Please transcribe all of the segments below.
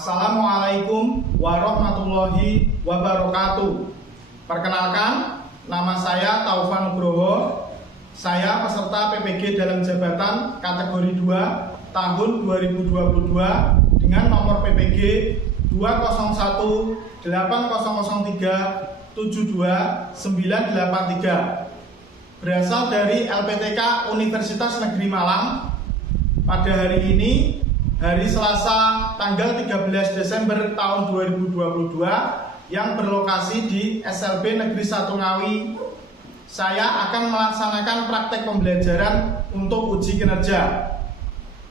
Assalamualaikum warahmatullahi wabarakatuh. Perkenalkan, nama saya Taufan Nugroho. Saya peserta PPG dalam jabatan kategori 2 tahun 2022 dengan nomor PPG 2018003729983. Berasal dari LPTK Universitas Negeri Malang. Pada hari ini, hari Selasa tanggal 13 Desember tahun 2022 yang berlokasi di SLB Negeri 1 Ngawi, saya akan melaksanakan praktek pembelajaran untuk uji kinerja.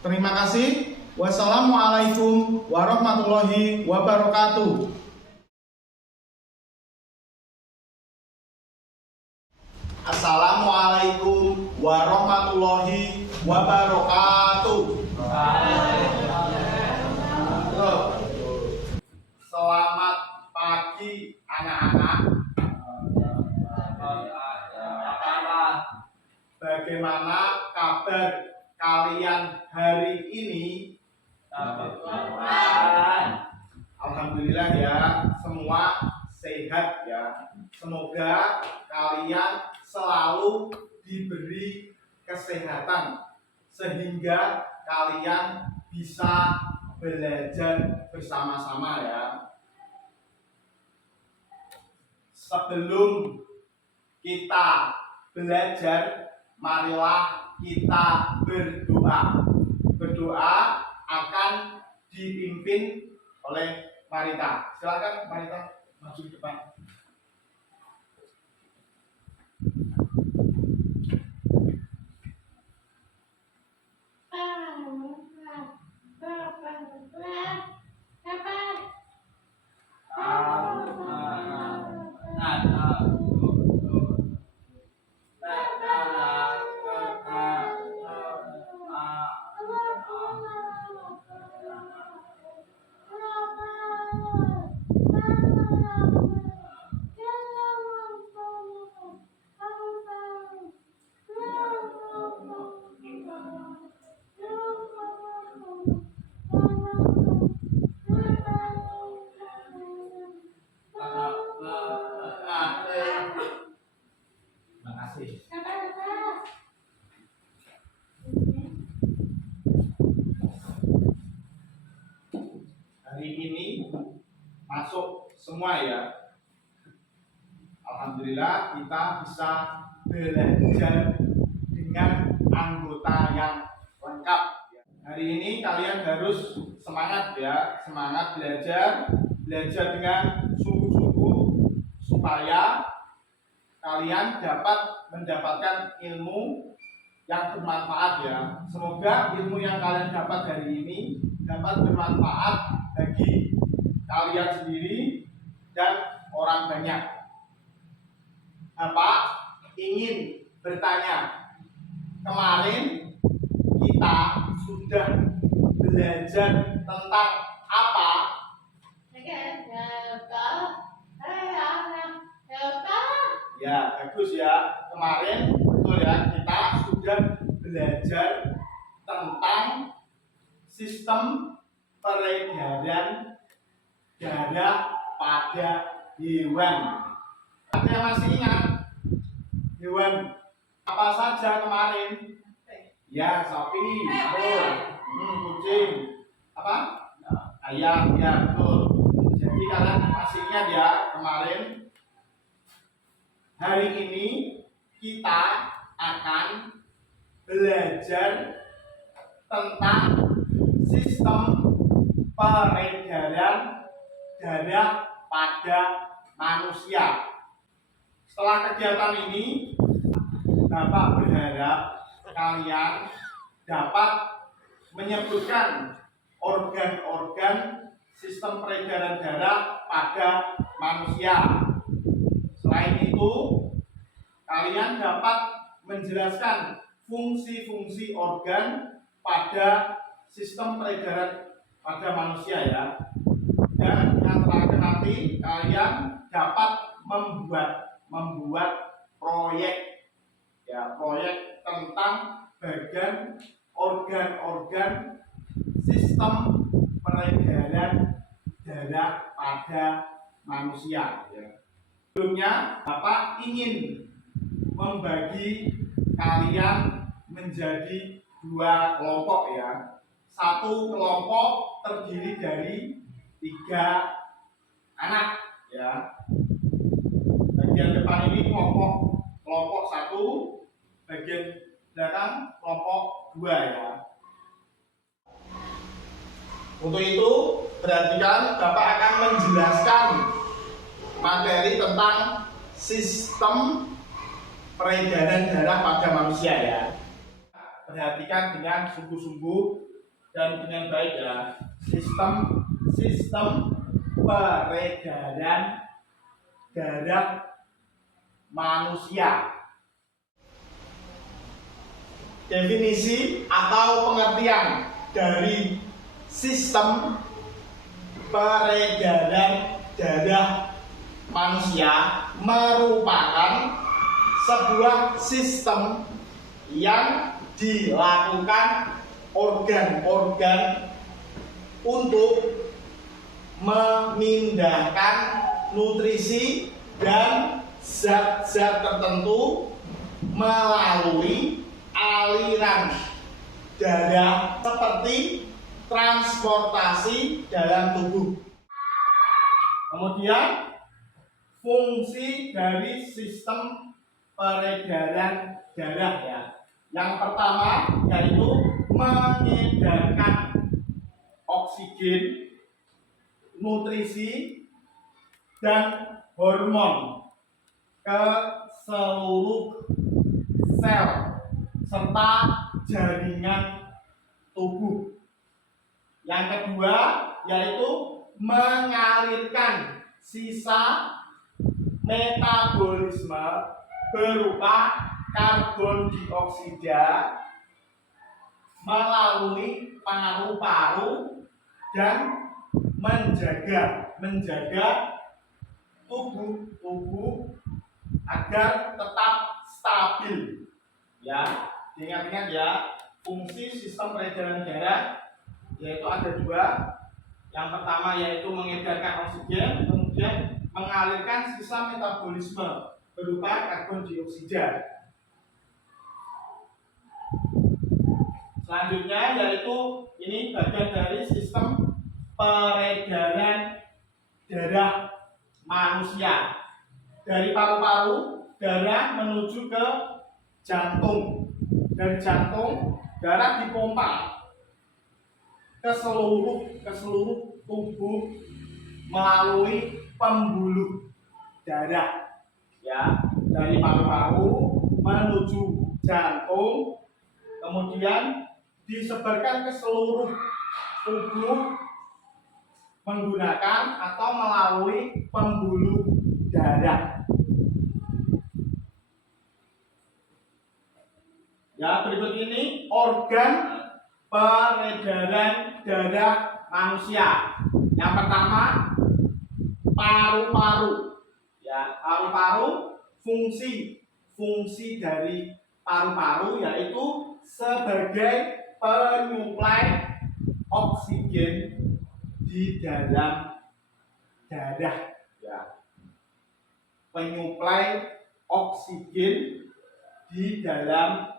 Terima kasih. Wassalamualaikum warahmatullahi wabarakatuh. Assalamualaikum warahmatullahi wabarakatuh. Selamat pagi anak-anak. Bagaimana kabar kalian hari ini? Alhamdulillah ya, semua sehat ya. Semoga kalian selalu diberi kesehatan sehingga kalian bisa belajar bersama-sama ya. Sebelum kita belajar, marilah kita berdoa. Berdoa akan dipimpin oleh Marita. Silakan Marita maju ke depan. Hari ini masuk semua ya. Alhamdulillah kita bisa belajar dengan anggota yang lengkap. Hari ini kalian harus semangat ya, semangat belajar dengan sungguh-sungguh supaya kalian dapat mendapatkan ilmu yang bermanfaat ya. Semoga ilmu yang kalian dapat hari ini dapat bermanfaat bagi kalian sendiri dan orang banyak. Bapak ingin bertanya, kemarin kita sudah belajar tentang apa? Ya, bagus ya. Kemarin betul ya, kita sudah belajar tentang sistem peredaran darah pada hewan. Ada yang masih ingat hewan apa saja kemarin? Ya, sapi, betul. Kucing, apa? Ayam, ya betul. Jadi kalian masih ingat ya kemarin. Hari ini kita akan belajar tentang sistem peredaran darah pada manusia. Setelah kegiatan ini, Bapak berharap kalian dapat menyebutkan organ-organ sistem peredaran darah pada manusia. Selain itu, kalian dapat menjelaskan fungsi-fungsi organ pada sistem peredaran pada manusia ya. Dan yang terakhir nanti kalian dapat membuat proyek ya, proyek tentang bagian organ-organ sistem peredaran berdarah pada manusia. Sebelumnya, Bapak ingin membagi kalian menjadi dua kelompok ya. Satu kelompok terdiri dari 3 anak ya. Bagian depan ini kelompok 1, bagian belakang kelompok 2 ya. Untuk itu, perhatikan Bapak akan menjelaskan materi tentang sistem peredaran darah pada manusia ya. Perhatikan dengan sungguh-sungguh dan dengan baik ya. Sistem peredaran darah manusia. Definisi atau pengertian dari sistem peredaran darah manusia merupakan sebuah sistem yang dilakukan organ-organ untuk memindahkan nutrisi dan zat-zat tertentu melalui aliran darah seperti transportasi dalam tubuh. Kemudian fungsi dari sistem peredaran darah ya. Yang pertama yaitu mengedarkan oksigen, nutrisi, dan hormon ke seluruh sel serta jaringan tubuh. Yang kedua yaitu mengalirkan sisa metabolisme berupa karbon dioksida melalui paru-paru dan menjaga tubuh agar tetap stabil ya. Ingat-ingat ya, fungsi sistem peredaran darah yaitu ada 2. Yang pertama yaitu mengedarkan oksigen, kemudian mengalirkan sisa metabolisme berupa karbon dioksida. Selanjutnya yaitu ini bagian dari sistem peredaran darah manusia. Dari paru-paru darah menuju ke jantung. Dari jantung darah dipompa ke seluruh tubuh melalui pembuluh darah ya. Dari paru-paru menuju jantung, kemudian disebarkan ke seluruh tubuh menggunakan atau melalui pembuluh darah. Ya, berikut ini organ peredaran darah manusia. Yang pertama, paru-paru. Ya, paru-paru fungsi dari paru-paru yaitu sebagai penyuplai oksigen di dalam darah. Ya. Penyuplai oksigen di dalam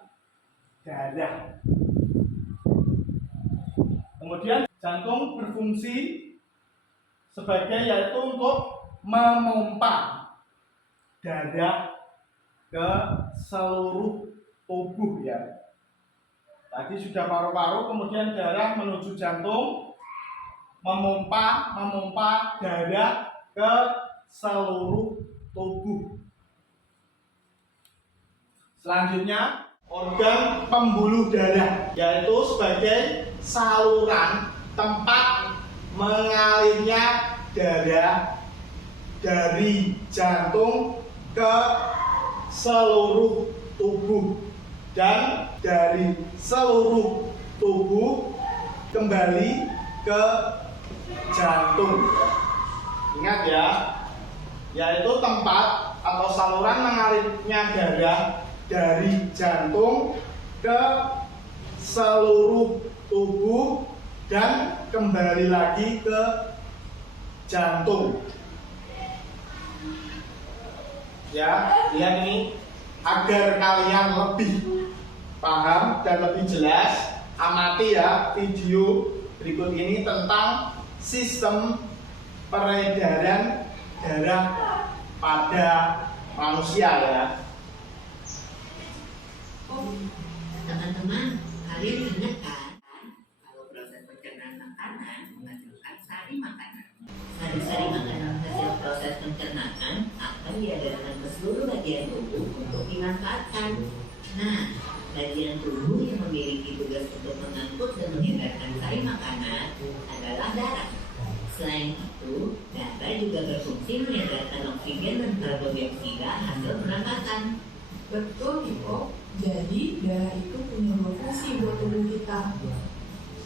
darah. Kemudian jantung berfungsi sebagai yaitu untuk memompa darah ke seluruh tubuh ya. Tadi sudah paru-paru, kemudian darah menuju jantung, memompa darah ke seluruh tubuh. Selanjutnya organ pembuluh darah yaitu sebagai saluran tempat mengalirnya darah dari jantung ke seluruh tubuh dan dari seluruh tubuh kembali ke jantung. Ingat ya, yaitu tempat atau saluran mengalirnya darah dari jantung ke seluruh tubuh dan kembali lagi ke jantung. Ya, lihat ini agar kalian lebih paham dan lebih jelas, amati ya video berikut ini tentang sistem peredaran darah pada manusia ya. Teman-teman, kalian ingat kan kalau proses pencernaan makanan menghasilkan sari makanan. Sari-sari makanan hasil proses pencernaan akan diedarkan ke seluruh bagian tubuh untuk dimanfaatkan. Nah, bagian tubuh yang memiliki tugas untuk mengangkut dan mengedarkan sari makanan adalah darah. Selain itu, darah juga berfungsi mengedarkan oksigen dan karbon dioksida hasil pernapasan. Betul, Iko. Jadi, darah itu punya dua fungsi buat tubuh kita.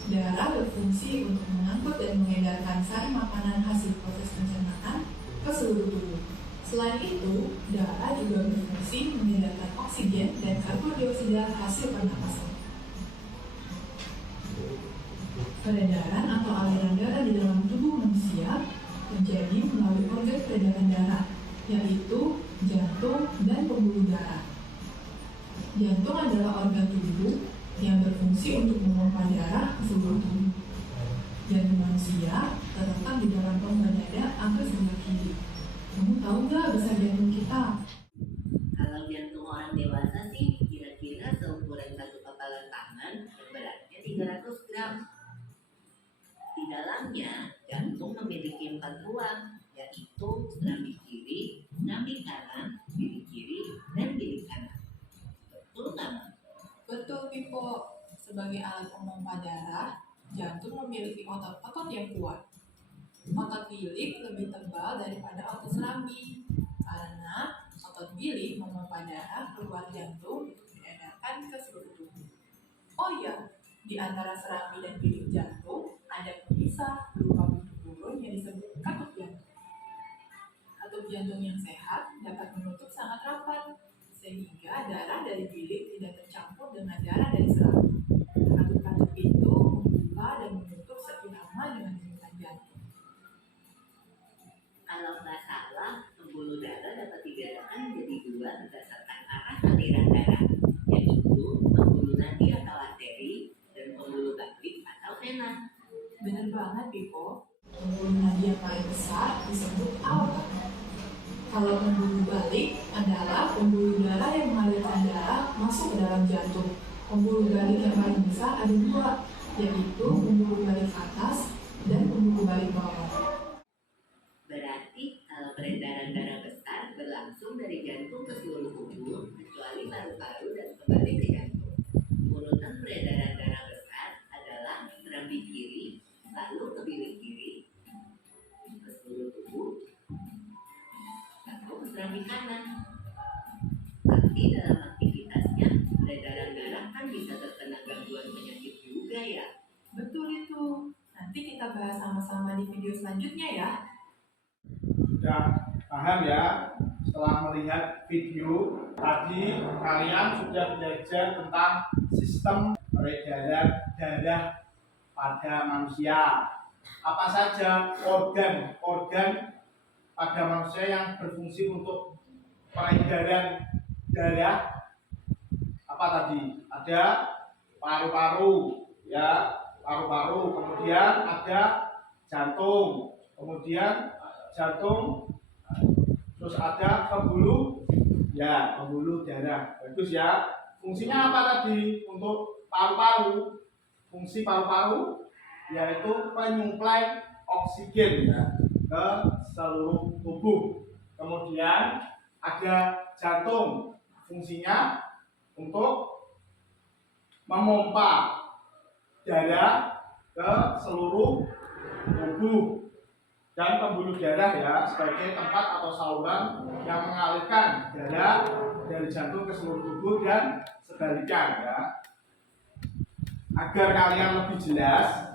Darah berfungsi untuk mengangkut dan mengedarkan sari makanan hasil proses pencernaan ke seluruh tubuh. Selain itu, darah juga berfungsi mengedarkan oksigen dan karbon dioksida hasil pernapasan. Peredaran atau aliran darah di dalam tubuh manusia terjadi melalui organ peredaran darah, yaitu jantung dan pembuluh darah. Jantung adalah organ tubuh yang berfungsi untuk memompa darah ke seluruh tubuh. Jantung manusia terletak di dalam rongga dada hampir sebelah kiri. Kamu tahu nggak besar jantung kita? Kalau jantung orang dewasa sih kira-kira seukuran satu kepalan tangan dan beratnya 300 gram. Di dalamnya, jantung memiliki 4 ruang, yaitu serambi kiri, serambi kanan, bilik kiri, dan bilik kanan. Betul nggak, Mam? Betul, Pipo. Sebagai alat pemompa darah, jantung memiliki otot-otot yang kuat. Otot bilik lebih tebal daripada otot serambi, karena otot bilik memompa darah keluar jantung untuk diedarkan ke seluruh tubuh. Oh iya, di antara serambi dan bilik jantung ada pemisah berupa bentuk turun yang disebut katup jantung. Katup jantung yang sehat dapat menutup sangat rapat, sehingga darah dari bilik tidak tercampur dengan darah dari serambi. Katup-katup itu membuka dan menutup seirama dengan denyutan jantung. Kalau nggak salah, pembuluh darah dapat dibedakan menjadi dua berdasarkan arah aliran darah, yaitu pembuluh nadi atau arteri dan pembuluh balik atau vena. Benar banget, Pipo. Pembuluh nadi yang paling besar disebut aorta. Kalau pembuluh balik adalah pembuluh darah yang mengalirkan darah masuk ke dalam jantung. Pembuluh balik yang paling besar ada dua, yaitu pembuluh balik atas dan pembuluh balik bawah. Berarti kalau peredaran darah besar berlangsung dari jantung ke seluruh tubuh, kecuali paru-paru dan kembali ke jantung. Urutan peredaran darah besar adalah serambi kiri, lalu ke bilik kiri, ke seluruh tubuh, lalu ke serambi kanan. Tapi dalam aktivitasnya, peredaran darah kan bisa terkena gangguan penyakit juga ya. Betul itu. Nanti kita bahas sama-sama di video selanjutnya ya. Sudah paham ya? Setelah melihat video tadi, kalian sudah belajar tentang sistem peredaran darah pada manusia. Apa saja organ-organ pada manusia yang berfungsi untuk peredaran darah? Apa tadi? Ada paru-paru, ya, paru-paru. Kemudian ada jantung, kemudian jantung, terus ada pembuluh, ya, pembuluh darah. Bagus ya. Fungsinya apa tadi untuk paru-paru? Fungsi paru-paru yaitu penyuplai oksigen ya, ke seluruh tubuh. Kemudian ada jantung, fungsinya untuk memompa darah ke seluruh tubuh. Dan pembuluh darah ya sebagai tempat atau saluran yang mengalirkan darah dari jantung ke seluruh tubuh dan sebaliknya ya. Agar kalian lebih jelas,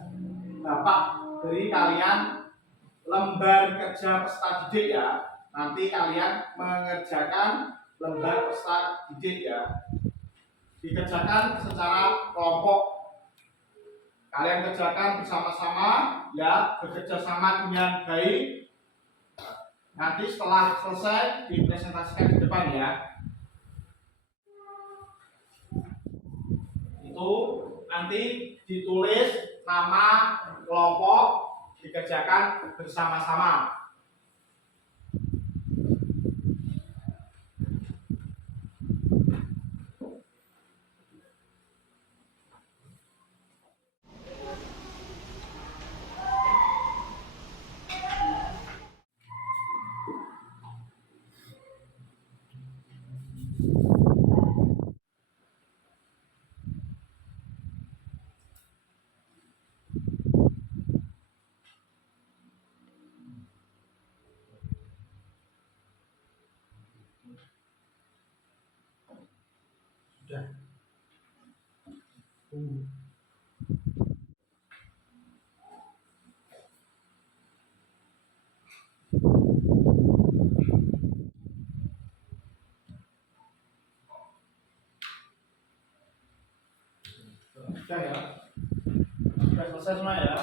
Bapak beri kalian lembar kerja peserta didik ya. Nanti kalian mengerjakan lembar peserta didik ya. Dikerjakan secara kelompok. kalian kerjakan bersama-sama ya, bekerja sama dengan baik. Nanti setelah selesai dipresentasikan di depan ya. Itu nanti ditulis nama kelompok, dikerjakan bersama-sama. Sudah. Sudah ya. Sudah selesai semua ya.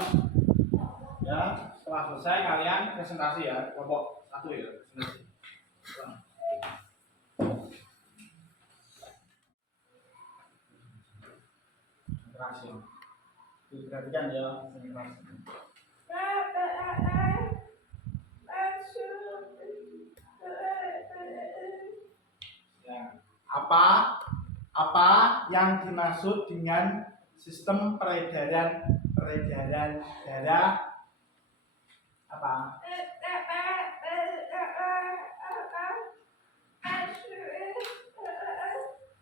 Ya, setelah selesai kalian presentasi ya, kelompok 1 ya, presentasi. Konsentrasi. Diperhatikan ya, konsentrasi. Ya. Apa yang dimaksud dengan sistem peredaran darah? Apa?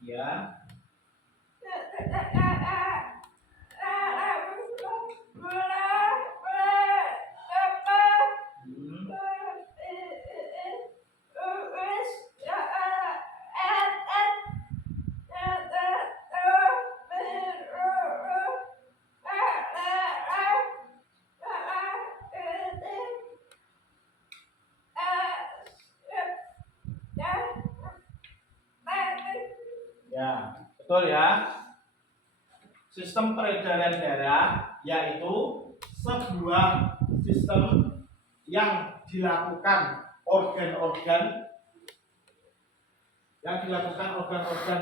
Ya. Ya, betul ya. Sistem peredaran darah yaitu sebuah sistem yang dilakukan organ-organ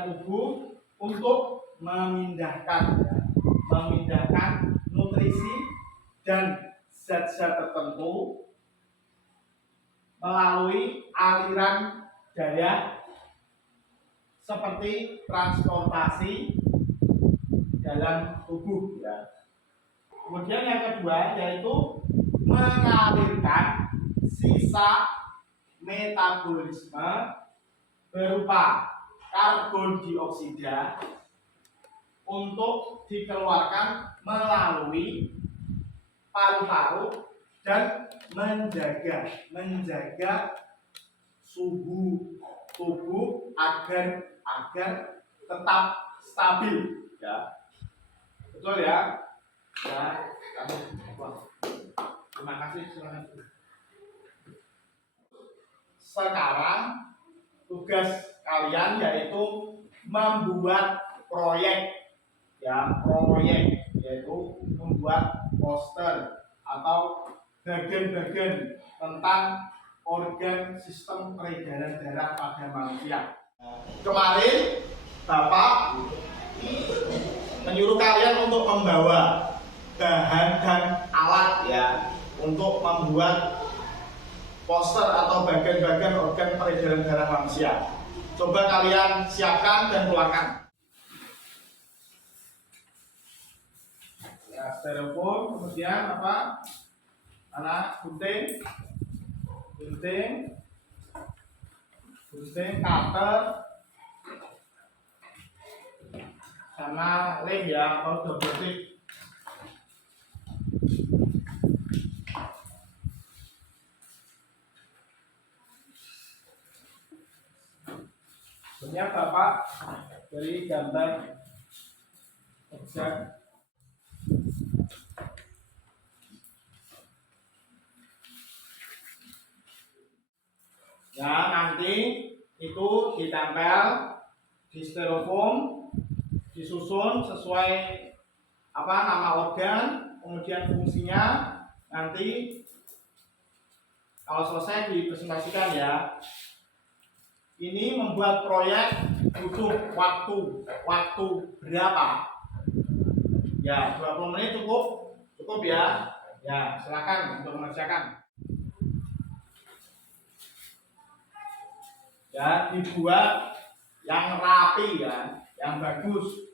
tubuh untuk memindahkan nutrisi dan zat-zat tertentu melalui aliran darah seperti transportasi dalam tubuh ya. Kemudian yang kedua yaitu mengalirkan sisa metabolisme berupa karbon dioksida untuk dikeluarkan melalui paru-paru dan menjaga suhu tubuh agar tetap stabil ya. Betul ya? Ya, terima kasih. Sekarang tugas kalian yaitu membuat proyek yaitu membuat poster atau bagian-bagian tentang organ sistem peredaran darah pada manusia. Kemarin Bapak menyuruh kalian untuk membawa bahan dan alat ya untuk membuat poster atau bagian-bagian organ peredaran darah manusia. Coba kalian siapkan dan keluarkan. Ya, styrofoam, kemudian apa? Gunting, cutter, sama lem ya atau double tip. Sebenarnya Bapak beri gambar objek ya, nanti itu ditempel di styrofoam, disusun sesuai nama organ, kemudian fungsinya. Nanti kalau selesai dipresentasikan ya. Ini membuat proyek butuh waktu berapa? Ya, 20 menit cukup ya. Ya, silakan untuk mengerjakan. Ya, dibuat yang rapi ya, yang bagus.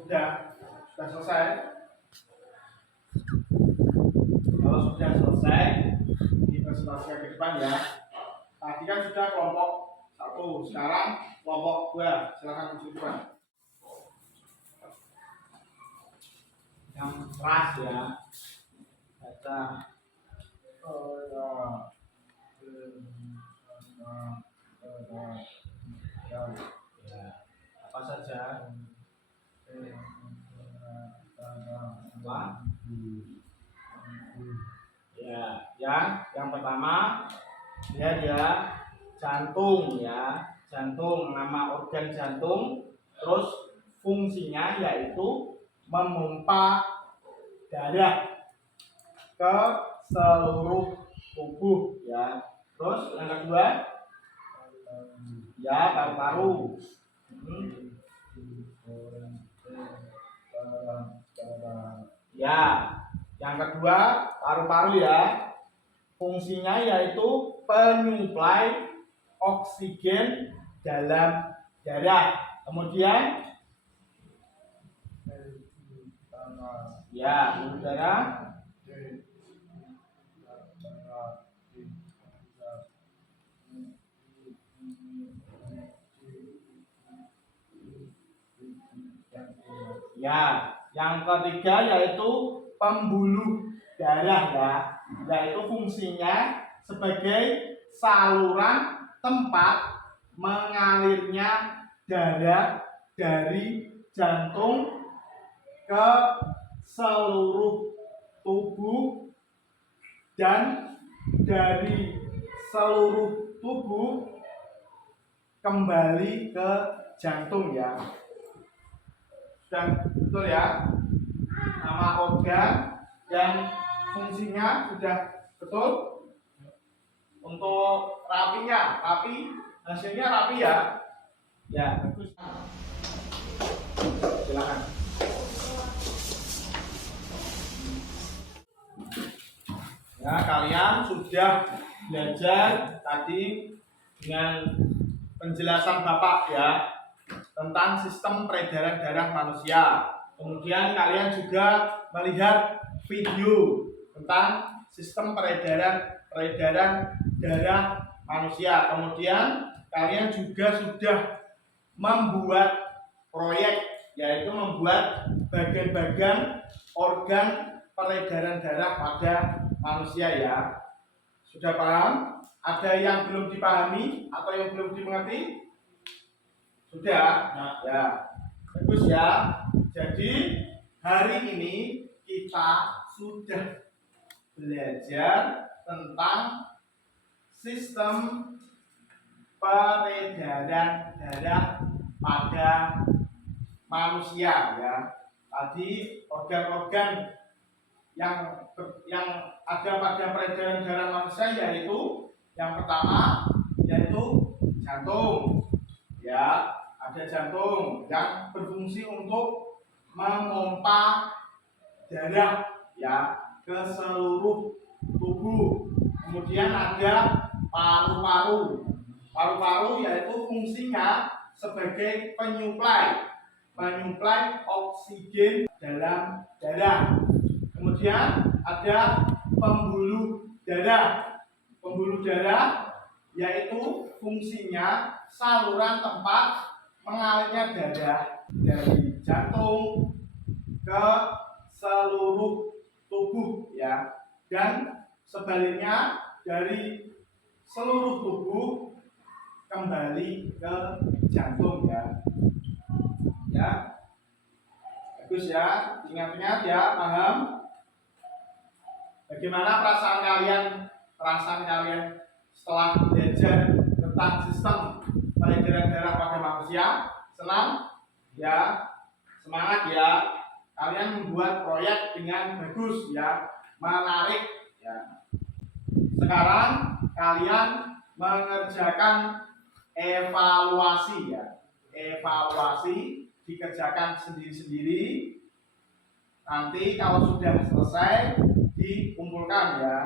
Sudah selesai. Kalau sudah selesai, dipresentasikan ke depan ya. Tadi kan sudah kelompok 1, sekarang kelompok 2. Silakan uji depan. Yang keras ya. Baca. Ya, apa saja? Ya, yang pertama dia jantung ya, jantung, nama organ jantung, terus fungsinya yaitu memompa darah ke seluruh tubuh ya. Terus yang kedua ya paru-paru. Ya, yang kedua paru-paru ya. Fungsinya yaitu penyuplai oksigen dalam darah. Kemudian ya, udara. Ya, yang ketiga yaitu pembuluh darah ya, yaitu fungsinya sebagai saluran tempat mengalirnya darah dari jantung ke seluruh tubuh dan dari seluruh tubuh kembali ke jantung ya. Dan betul ya, nama organ dan fungsinya sudah betul. Untuk rapinya, hasilnya rapi ya. Ya, bagus. Silakan. Ya, kalian sudah belajar tadi dengan penjelasan Bapak ya tentang sistem peredaran darah manusia. Kemudian kalian juga melihat video tentang sistem peredaran darah manusia. Kemudian kalian juga sudah membuat proyek, yaitu membuat bagian-bagian organ peredaran darah pada manusia ya. Sudah paham? Ada yang belum dipahami atau yang belum dimengerti? Sudah, ya, bagus ya. Jadi hari ini kita sudah belajar tentang sistem peredaran darah pada manusia ya. Tadi organ-organ yang ada pada peredaran darah manusia yaitu yang pertama yaitu jantung ya, ada jantung yang berfungsi untuk memompa darah ya ke seluruh tubuh. Kemudian ada paru-paru. Paru-paru yaitu fungsinya sebagai penyuplai oksigen dalam darah. Kemudian ada pembuluh darah. Pembuluh darah yaitu fungsinya saluran tempat mengalirnya darah dari jantung ke seluruh tubuh ya, dan sebaliknya dari seluruh tubuh kembali ke jantung ya. Ya, bagus ya, ingat-ingat ya, paham? Bagaimana perasaan kalian setelah belajar tentang sistem peredaran darah pada manusia? Senang? Ya, semangat ya. Kalian membuat proyek dengan bagus ya, menarik ya. Sekarang kalian mengerjakan evaluasi ya. Evaluasi dikerjakan sendiri-sendiri. Nanti kalau sudah selesai dikumpulkan ya.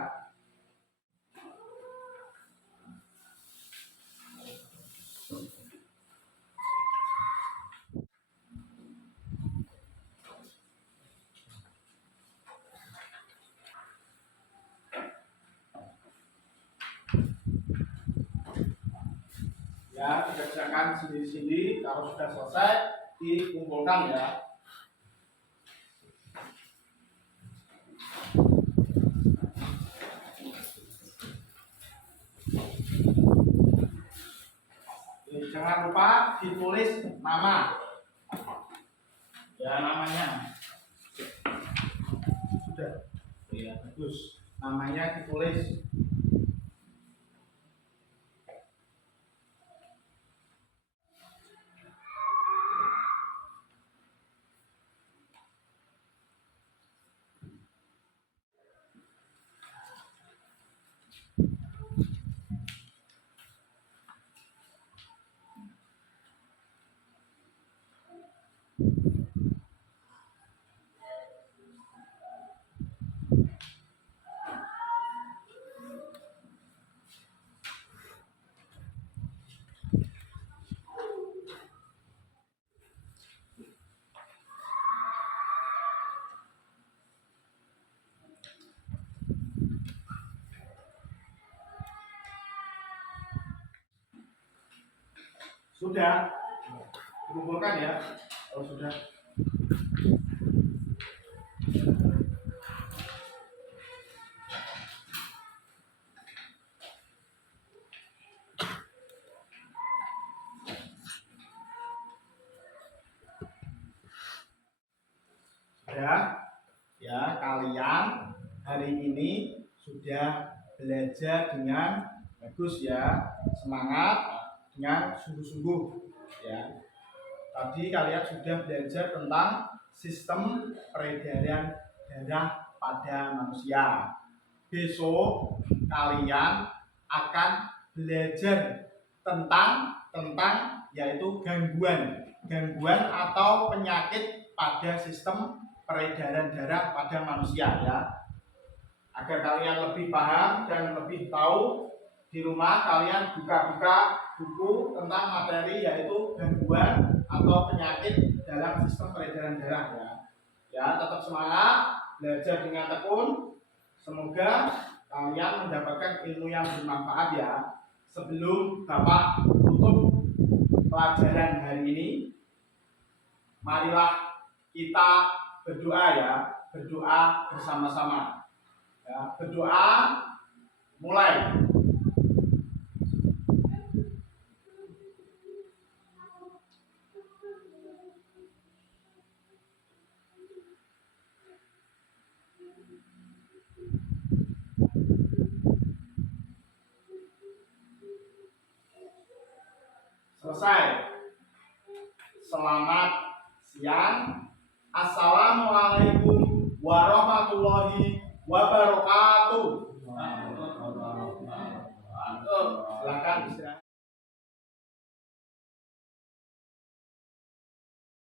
Ya, dikerjakan sendiri-sendiri. Kalau sudah selesai dikumpulkan ya. Jangan lupa ditulis nama ya, namanya sudah ya, bagus, namanya ditulis. Sudah dikumpulkan ya. Kalau sudah ya, kalian hari ini sudah belajar dengan bagus ya, semangat dengan sungguh-sungguh ya. Tadi kalian sudah belajar tentang sistem peredaran darah pada manusia. Besok kalian akan belajar tentang yaitu gangguan atau penyakit pada sistem peredaran darah pada manusia ya. Agar kalian lebih paham dan lebih tahu, di rumah kalian buka-buka buku tentang materi yaitu gangguan atau penyakit dalam sistem peredaran darah ya. Ya, tetap semangat, belajar dengan tekun. Semoga kalian mendapatkan ilmu yang bermanfaat ya. Sebelum Bapak tutup pelajaran hari ini, marilah kita berdoa ya, berdoa bersama-sama. Ya, berdoa mulai. Selamat siang. Assalamualaikum warahmatullahi wabarakatuh.